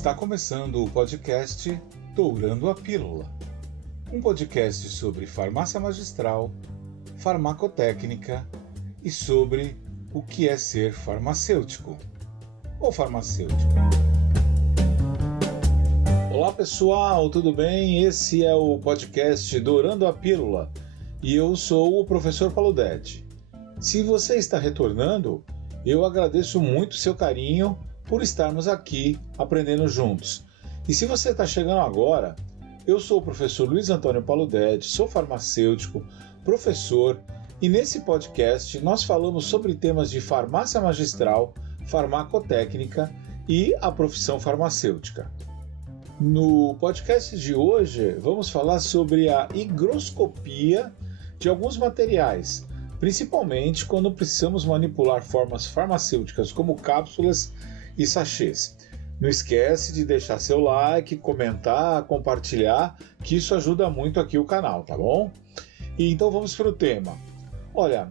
Está começando o podcast Dourando a Pílula, um podcast sobre farmácia magistral, farmacotécnica e sobre o que é ser farmacêutico ou farmacêutico. Olá pessoal, tudo bem? Esse é o podcast Dourando a Pílula e eu sou o professor Paludetti. Se você está retornando, eu agradeço muito seu carinho por estarmos aqui aprendendo juntos. E se você está chegando agora, eu sou o professor Luiz Antônio Paludetti, sou farmacêutico, professor, e nesse podcast nós falamos sobre temas de farmácia magistral, farmacotécnica e a profissão farmacêutica. No podcast de hoje vamos falar sobre a higroscopia de alguns materiais, principalmente quando precisamos manipular formas farmacêuticas como cápsulas e sachês. Não esquece de deixar seu like, comentar, compartilhar, que isso ajuda muito aqui o canal, tá bom? E então vamos para o tema. Olha,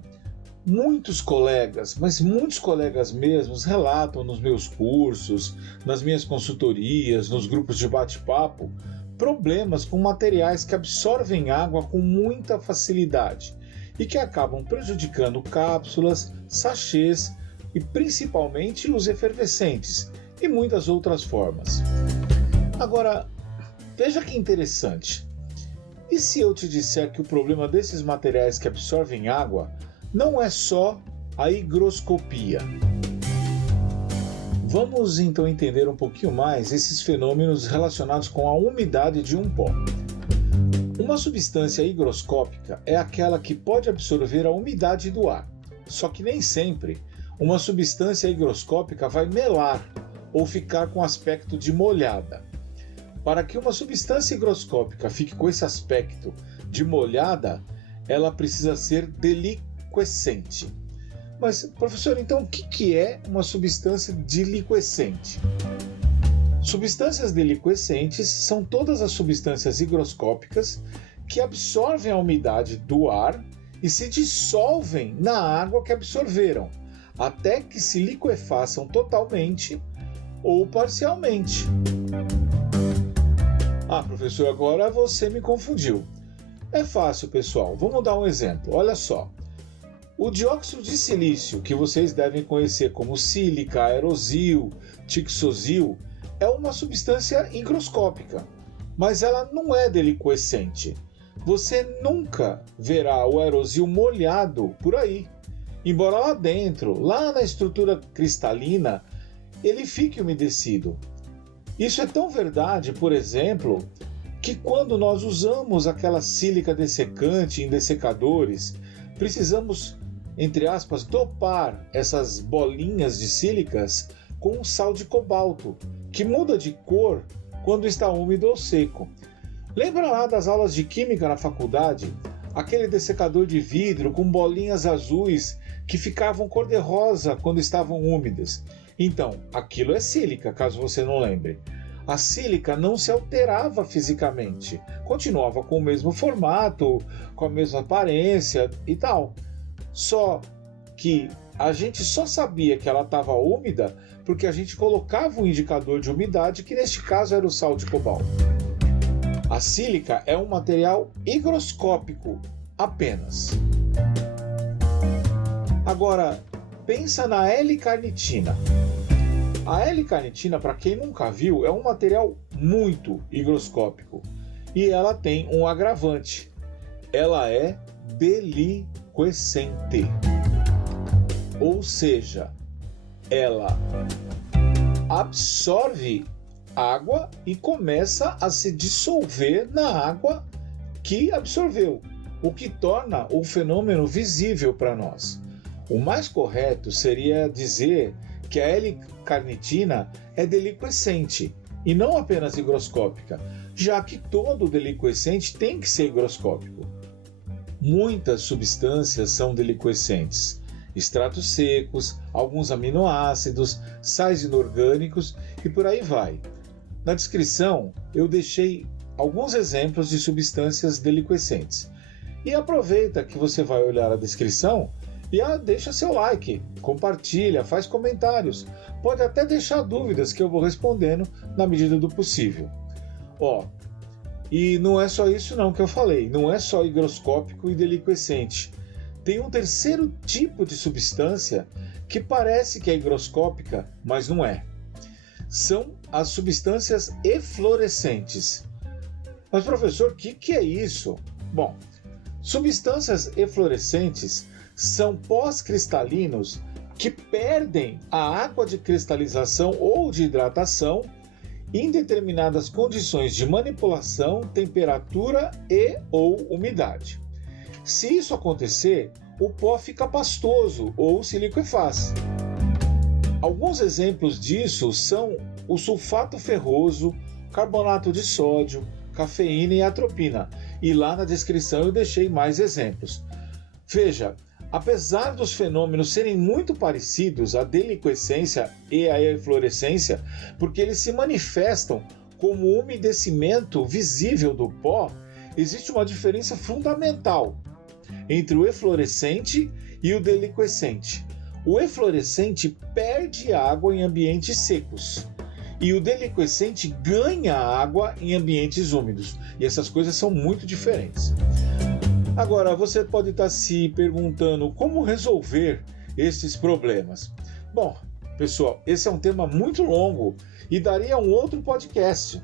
muitos colegas, mas muitos colegas mesmos relatam nos meus cursos, nas minhas consultorias, nos grupos de bate-papo, problemas com materiais que absorvem água com muita facilidade e que acabam prejudicando cápsulas, sachês e principalmente os efervescentes e muitas outras formas. Agora, veja que interessante. E se eu te disser que o problema desses materiais que absorvem água não é só a higroscopia? Vamos então entender um pouquinho mais esses fenômenos relacionados com a umidade de um pó. Uma substância higroscópica é aquela que pode absorver a umidade do ar, só que nem sempre uma substância higroscópica vai melar ou ficar com aspecto de molhada. Para que uma substância higroscópica fique com esse aspecto de molhada, ela precisa ser deliquescente. Mas, professor, então o que é uma substância deliquescente? Substâncias deliquescentes são todas as substâncias higroscópicas que absorvem a umidade do ar e se dissolvem na água que absorveram, até que se liquefaçam totalmente ou parcialmente. Ah, professor, agora você me confundiu. É fácil, pessoal. Vamos dar um exemplo. Olha só. O dióxido de silício, que vocês devem conhecer como sílica, aerosil, tixosil, é uma substância higroscópica, mas ela não é deliquescente. Você nunca verá o aerosil molhado por aí, embora lá dentro, lá na estrutura cristalina, ele fique umedecido. Isso é tão verdade, por exemplo, que quando nós usamos aquela sílica dessecante em dessecadores, precisamos, entre aspas, dopar essas bolinhas de sílicas com um sal de cobalto, que muda de cor quando está úmido ou seco. Lembra lá das aulas de química na faculdade? Aquele dessecador de vidro com bolinhas azuis que ficavam cor-de-rosa quando estavam úmidas. Então, aquilo é sílica, caso você não lembre. A sílica não se alterava fisicamente, continuava com o mesmo formato, com a mesma aparência e tal. Só que a gente só sabia que ela estava úmida porque a gente colocava um indicador de umidade, que neste caso era o sal de cobalto. A sílica é um material higroscópico apenas. Agora, pensa na L-carnitina. A L-carnitina, para quem nunca viu, é um material muito higroscópico e ela tem um agravante. Ela é deliquescente. Ou seja, ela absorve água e começa a se dissolver na água que absorveu, o que torna o fenômeno visível para nós. O mais correto seria dizer que a L-carnitina é deliquescente e não apenas higroscópica, já que todo deliquescente tem que ser higroscópico. Muitas substâncias são deliquescentes: extratos secos, alguns aminoácidos, sais inorgânicos e por aí vai. Na descrição eu deixei alguns exemplos de substâncias deliquescentes. E aproveita que você vai olhar a descrição E deixa seu like, compartilha, faz comentários. Pode até deixar dúvidas que eu vou respondendo na medida do possível. E não é só isso não que eu falei, não é só higroscópico e deliquescente. Tem um terceiro tipo de substância que parece que é higroscópica, mas não é. São as substâncias eflorescentes. Mas professor, o que é isso? Bom, substâncias eflorescentes são pós-cristalinos que perdem a água de cristalização ou de hidratação em determinadas condições de manipulação, temperatura e/ou umidade. Se isso acontecer, o pó fica pastoso ou se liquefaz. Alguns exemplos disso são o sulfato ferroso, carbonato de sódio, cafeína e atropina. E lá na descrição eu deixei mais exemplos. Veja, apesar dos fenômenos serem muito parecidos, a deliquescência e a eflorescência, porque eles se manifestam como umedecimento visível do pó, existe uma diferença fundamental entre o eflorescente e o deliquescente. O eflorescente perde água em ambientes secos e o deliquescente ganha água em ambientes úmidos. E essas coisas são muito diferentes. Agora, você pode estar se perguntando como resolver esses problemas. Bom, pessoal, esse é um tema muito longo e daria um outro podcast.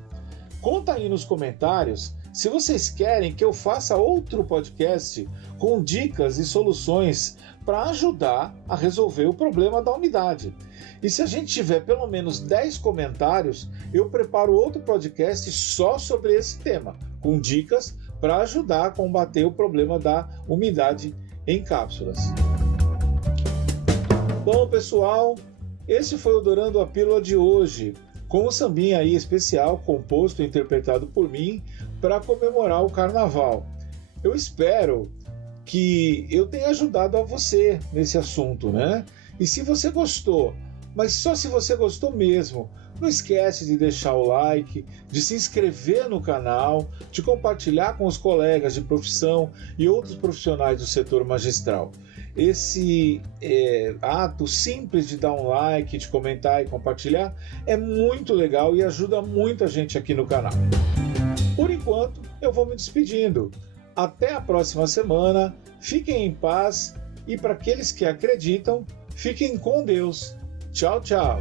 Conta aí nos comentários se vocês querem que eu faça outro podcast com dicas e soluções para ajudar a resolver o problema da umidade. E se a gente tiver pelo menos 10 comentários, eu preparo outro podcast só sobre esse tema, com dicas para ajudar a combater o problema da umidade em cápsulas. Bom, pessoal, esse foi o Dourando a Pílula de hoje, com o sambinha aí especial, composto e interpretado por mim, para comemorar o Carnaval. Eu espero que eu tenha ajudado a você nesse assunto, né? E se você gostou, mas só se você gostou mesmo, não esquece de deixar o like, de se inscrever no canal, de compartilhar com os colegas de profissão e outros profissionais do setor magistral. Esse ato simples de dar um like, de comentar e compartilhar é muito legal e ajuda muita gente aqui no canal. Por enquanto, eu vou me despedindo. Até a próxima semana, fiquem em paz e para aqueles que acreditam, fiquem com Deus. Tchau, tchau!